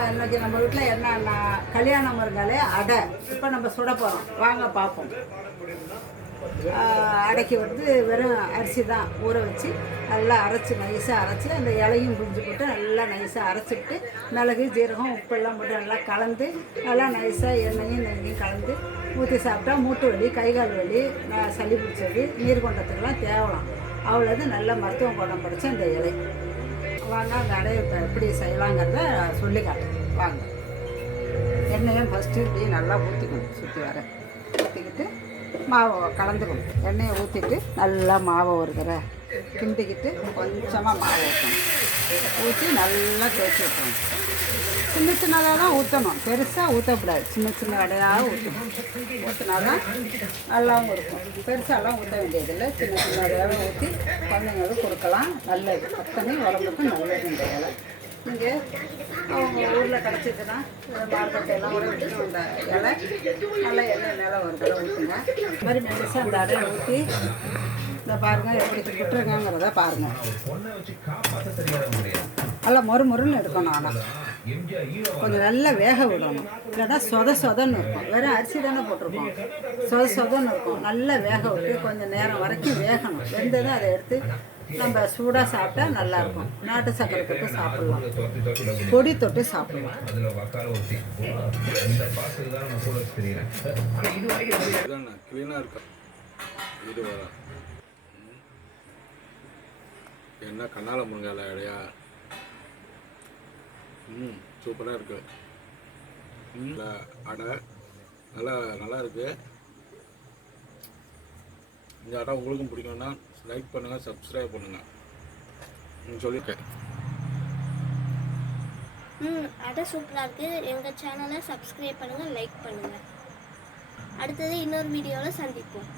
இன்னைக்கு நம்ம வீட்டில் என்னன்னா கல்யாணம் இருந்தாலே அடை. இப்போ நம்ம சுட போகிறோம், வாங்க பார்ப்போம். அடைக்கு வந்து வெறும் அரிசி தான் ஊற வச்சு நல்லா அரைச்சி நைஸாக அரைச்சி அந்த இலையும் புரிஞ்சு போட்டு நல்லா நைஸாக அரைச்சிட்டு மிளகு ஜீரகம் உப்பெல்லாம் போட்டு நல்லா கலந்து நல்லா நைஸாக எண்ணெயும் நெய்யும் கலந்து ஊற்றி சாப்பிட்டா மூட்டு வலி, கைகால் வலி, சளி பிடிச்சது, நீர் கொண்டத்துக்கெல்லாம் தேவலாம். அவ்வளோது நல்ல மருத்துவம் குணம் படித்த அந்த இலை. வாங்க அந்த அடையை இப்போ எப்படி செய்யலாங்கிறத சொல்லி காட்டுறேன் வாங்க. எண்ணெயை ஃபஸ்ட்டு இப்படி நல்லா ஊற்றிக்கணும், சுற்றி வர ஊற்றிக்கிட்டு மாவை கலந்துக்கணும். எண்ணெயை ஊற்றிட்டு நல்லா மாவை ஒரு தடவை கிண்டிக்கிட்டு கொஞ்சமாக மாவை ஊற்றணும். ஊற்றி நல்லா தேய்ச்சி விட்டுறணும். சின்ன சின்னதாக தான் ஊற்றணும், பெருசாக ஊற்றக்கூடாது. சின்ன சின்ன அடையாக ஊற்றணும். ஊற்றினா தான் நல்லாவும் இருக்கும். பெருசாலாம் ஊற்ற வேண்டியதில்லை, சின்ன சின்ன அடையாக ஊற்றி குழந்தைங்களுக்கு கொடுக்கலாம். நல்லது, அத்தனை உடம்புக்கு நல்லது இந்த இலை. இங்கே அவங்க ஊரில் கிடச்சிதுன்னா மார்க்கெட்டெல்லாம் கூட விட்டு வந்த இலை நல்லா எண்ணெய் மேலே ஒரு தடவை ஊற்றுங்க. இது மாதிரி மெடிசா அந்த அடையை ஊற்றி இந்த பாருங்கள் எப்படி விட்டுருங்கிறத பாருங்கள். நல்லா மொறுன்னு எடுக்கணும். ஆனால் கொஞ்சம் நல்லா வேக விடணும், இல்லைன்னா சொதன்னு இருக்கும். வேறு அரிசி தானே போட்டிருக்கோம், சொதன்னு இருக்கும். நல்லா வேக விட்டு கொஞ்சம் நேரம் வரைக்கும் வேகணும். வெந்ததும் அதை எடுத்து நம்ம சூடாக சாப்பிட்டா நல்லாயிருக்கும். நாட்டு சக்கரை தொட்டு சாப்பிட்லாம், பொடி தொட்டு சாப்பிடலாம். என்ன கண்ணால முருங்கால இடையா சூப்பராக இருக்கு. அடை நல்லா இருக்கு. இந்த அடை உங்களுக்கும் பிடிக்கும்னா லைக் பண்ணுங்கள், சப்ஸ்கிரைப் பண்ணுங்கள் சொல்லியிருக்கேன். அடை சூப்பராக இருக்குது. எங்கள் சேனலை சப்ஸ்கிரைப் பண்ணுங்கள், லைக் பண்ணுங்கள். அடுத்தது இன்னொரு வீடியோவில் சந்திப்போம்.